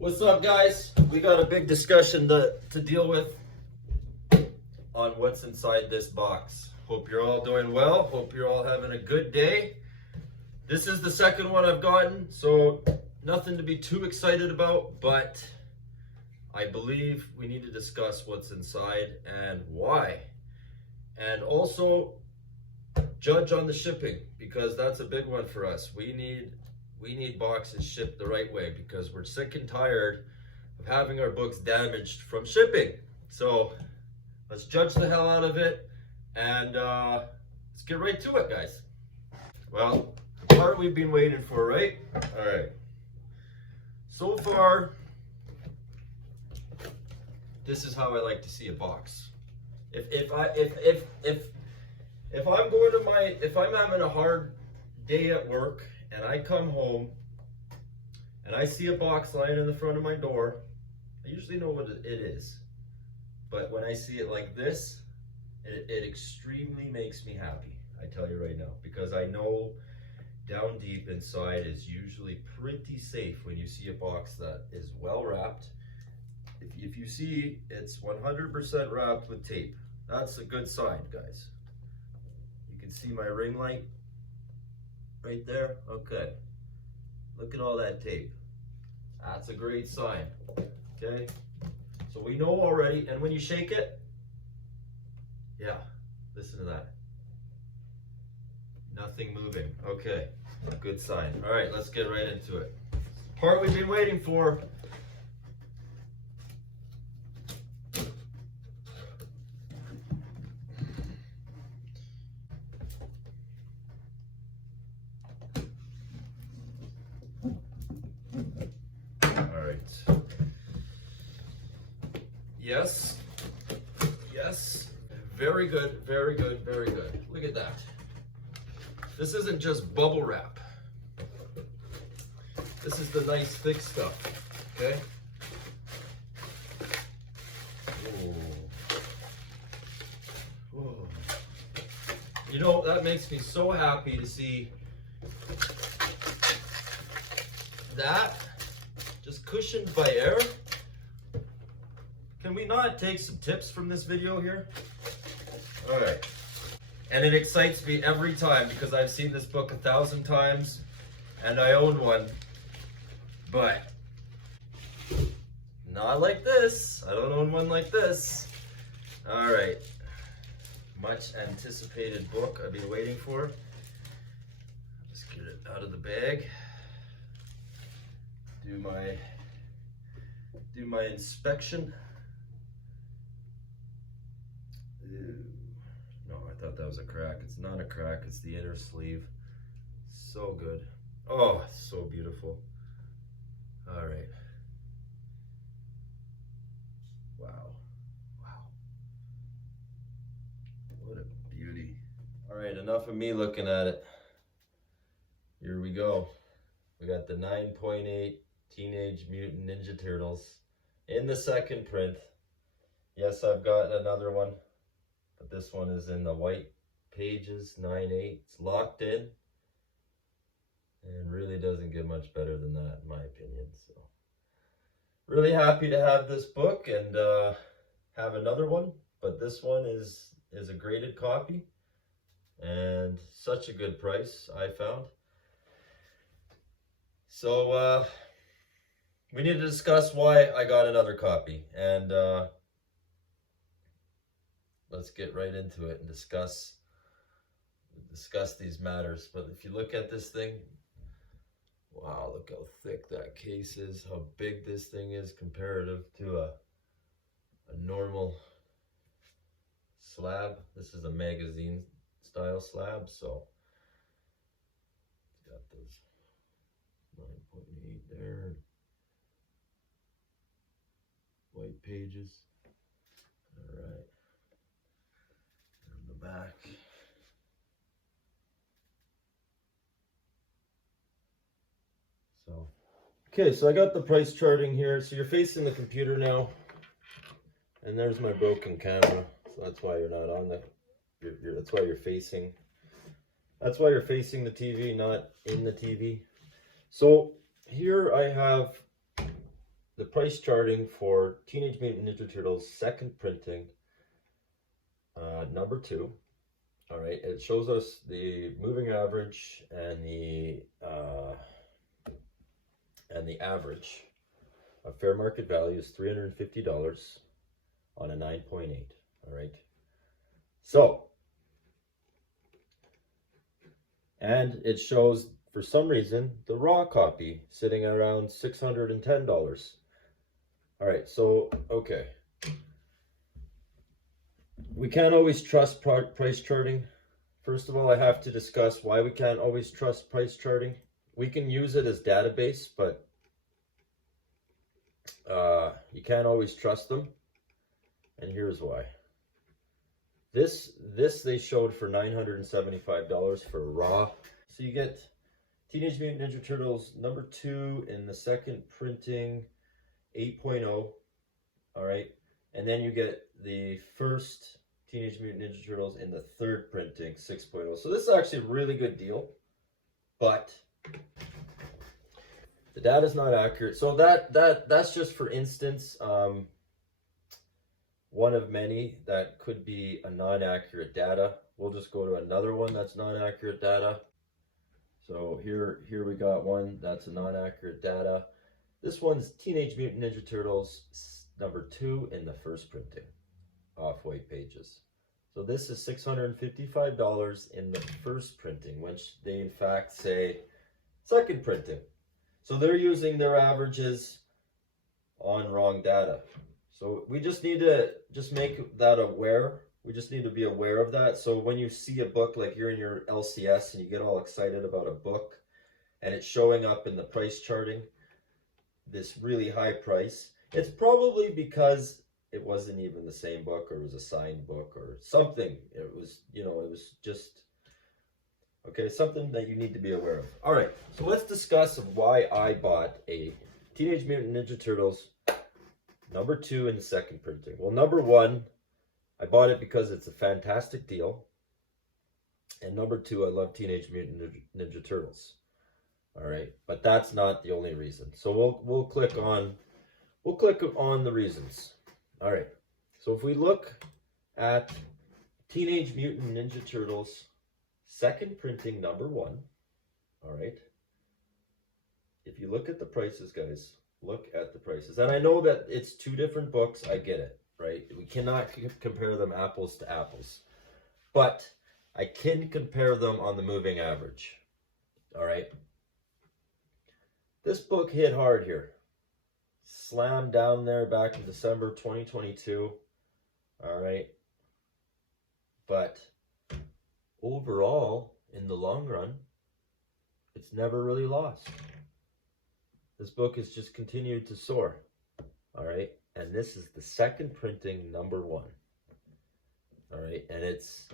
What's up, guys? We got a big discussion to deal with on what's inside this box. Hope you're all doing well. Hope you're all having a good day. This is the second one I've gotten, so nothing to be too excited about, but I believe we need to discuss what's inside and why. And also judge on the shipping, because that's a big one for us. We need boxes shipped the right way because we're sick and tired of having our books damaged from shipping. So let's judge the hell out of it and let's get right to it, guys. Well, the part we've been waiting for, right? All right. So far, this is how I like to see a box. If I'm having a hard day at work and I come home and I see a box lying in the front of my door, I usually know what it is. But when I see it like this, it extremely makes me happy. I tell you right now, because I know down deep inside is usually pretty safe when you see a box that is well wrapped. If you see it's 100% wrapped with tape, that's a good sign, guys. You can see my ring light right there. Okay, look at all that tape. That's a great sign. Okay, so we know already. And when you shake it, yeah, listen to that, nothing moving. Okay, good sign. All right, let's get right into it. Part we've been waiting for. Yes, yes, very good, very good, very good. Look at that. This isn't just bubble wrap. This is the nice thick stuff, okay? Whoa. You know, that makes me so happy to see that just cushioned by air. Can we not take some tips from this video here? All right. And it excites me every time because I've seen this book 1,000 times and I own one, but not like this. I don't own one like this. All right. Much anticipated book I've been waiting for. Just get it out of the bag. Do my inspection. No, I thought that was a crack. It's not a crack, it's the inner sleeve. So good. Oh, so beautiful. All right. Wow. Wow. What a beauty. All right, enough of me looking at it. Here we go. We got the 9.8 Teenage Mutant Ninja Turtles in the second print. Yes, I've got another one, but this one is in the white pages, 9.8. It's locked in and really doesn't get much better than that, in my opinion. So really happy to have this book and have another one, but this one is a graded copy and such a good price, I found. So we need to discuss why I got another copy, and let's get right into it and discuss these matters. But if you look at this thing, wow, look how thick that case is, how big this thing is comparative to a normal slab. This is a magazine style slab, so got those 9.8 there, white pages. All right, and the back. So, okay, so I got the price charting here. So you're facing the computer now, and there's my broken camera. So that's why you're not on the. That's why you're facing. That's why you're facing the TV, not in the TV. So here I have the price charting for Teenage Mutant Ninja Turtles second printing, number 2. All right, it shows us the moving average and the average of fair market value is $350 on a 9.8. All right, so, and it shows for some reason the raw copy sitting at around $610. All right, so okay, we can't always trust price charting. First of all, I have to discuss why we can't always trust price charting. We can use it as database, but you can't always trust them. And here's why. This they showed for $975 for raw. So you get Teenage Mutant Ninja Turtles number 2 in the second printing, 8.0. All right, and then you get the first Teenage Mutant Ninja Turtles in the third printing, 6.0. So this is actually a really good deal, but the data is not accurate. So that's just for instance, one of many that could be a non-accurate data. We'll just go to another one that's non-accurate data. So here we got one that's a non-accurate data. This one's Teenage Mutant Ninja Turtles number 2 in the first printing, off-white pages. So this is $655 in the first printing, which they in fact say second printing. So they're using their averages on wrong data. So we just need to make that aware. We just need to be aware of that. So when you see a book, like you're in your LCS and you get all excited about a book and it's showing up in the price charting, this really high price, it's probably because it wasn't even the same book, or it was a signed book or something. It was, it was just, okay, something that you need to be aware of. All right, so let's discuss why I bought a Teenage Mutant Ninja Turtles number 2 in the second printing. Well, number 1, I bought it because it's a fantastic deal. And number 2, I love Teenage Mutant Ninja Turtles. All right, but that's not the only reason. So we'll click on the reasons. All right, so if we look at Teenage Mutant Ninja Turtles second printing number 1, all right, if you look at the prices, guys, look at the prices. And I know that it's 2 different books, I get it, right? We cannot compare them apples to apples, but I can compare them on the moving average. All right, this book hit hard here, slammed down there back in December 2022. All right, but overall, in the long run, it's never really lost. This book has just continued to soar. All right, and this is the second printing number 1. All right, and it's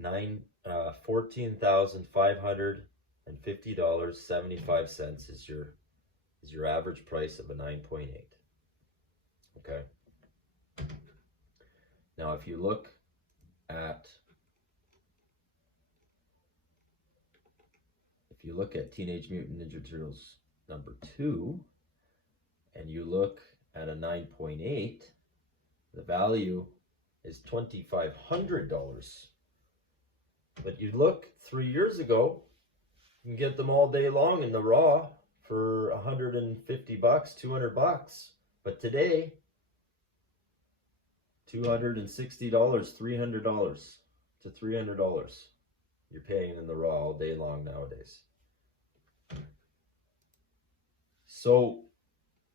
$14,550.75 is your average price of a 9.8. Okay. Now, if you look at Teenage Mutant Ninja Turtles number 2, and you look at a 9.8, the value is $2,500. But you look 3 years ago, you can get them all day long in the raw for $150, $200. But today, $260, $300 to $300 you're paying in the raw all day long nowadays. So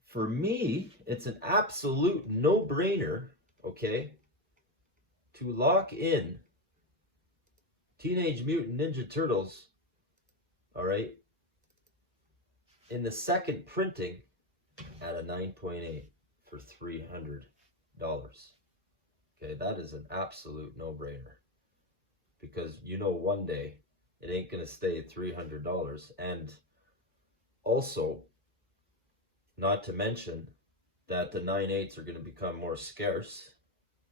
for me, it's an absolute no-brainer, okay, to lock in Teenage Mutant Ninja Turtles, all right, in the second printing at a 9.8 for $300. Okay, that is an absolute no-brainer, because one day it ain't gonna stay at $300. And also, not to mention that the 9.8s are going to become more scarce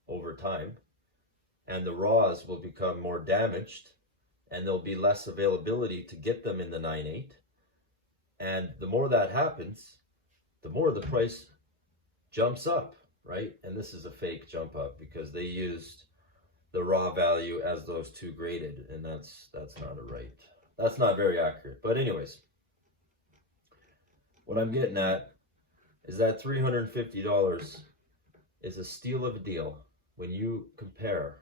over time, and the raws will become more damaged, and there'll be less availability to get them in the 9.8. And the more that happens, the more the price jumps up, right? And this is a fake jump up because they used the raw value as those two graded, and that's not very accurate. But anyways, what I'm getting at is that $350 is a steal of a deal when you compare.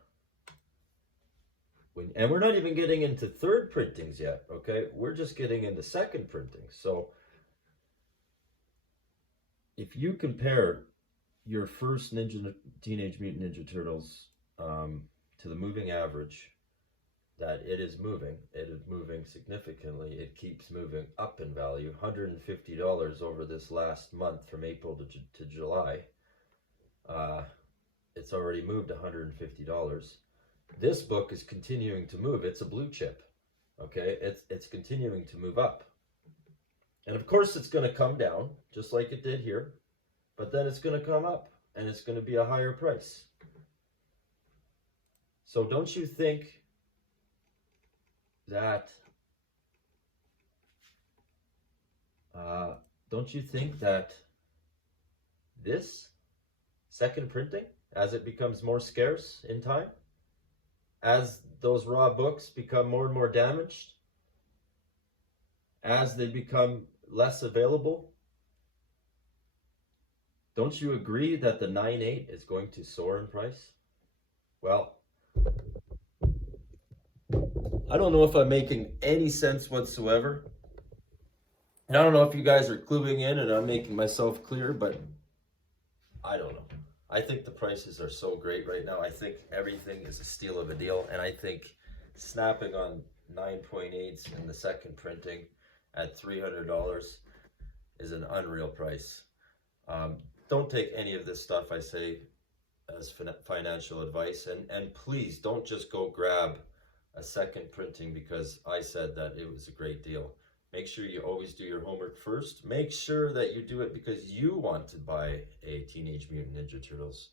And we're not even getting into third printings yet, okay? We're just getting into second printing. So if you compare your first Teenage Mutant Ninja Turtles to the moving average, that it is moving significantly. It keeps moving up in value. $150 over this last month from April to July. It's already moved $150. This book is continuing to move. It's a blue chip, okay? It's continuing to move up. And of course it's going to come down, just like it did here, but then it's going to come up, and it's going to be a higher price. So don't you think that this second printing, as it becomes more scarce in time, as those raw books become more and more damaged, as they become less available, don't you agree that the 9.8 is going to soar in price? Well, I don't know if I'm making any sense whatsoever. And I don't know if you guys are cluing in and I'm making myself clear, but I don't know. I think the prices are so great right now. I think everything is a steal of a deal. And I think snapping on 9.8s in the second printing at $300 is an unreal price. Don't take any of this stuff I say as financial advice. And please don't just go grab a second printing because I said that it was a great deal. Make sure you always do your homework first. Make sure that you do it because you want to buy a Teenage Mutant Ninja Turtles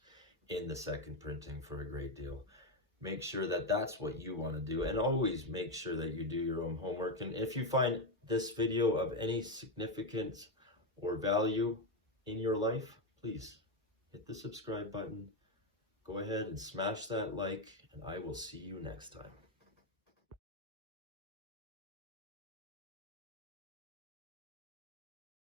in the second printing for a great deal. Make sure that that's what you want to do, and always make sure that you do your own homework. And if you find this video of any significance or value in your life, please hit the subscribe button. Go ahead and smash that like, and I will see you next time.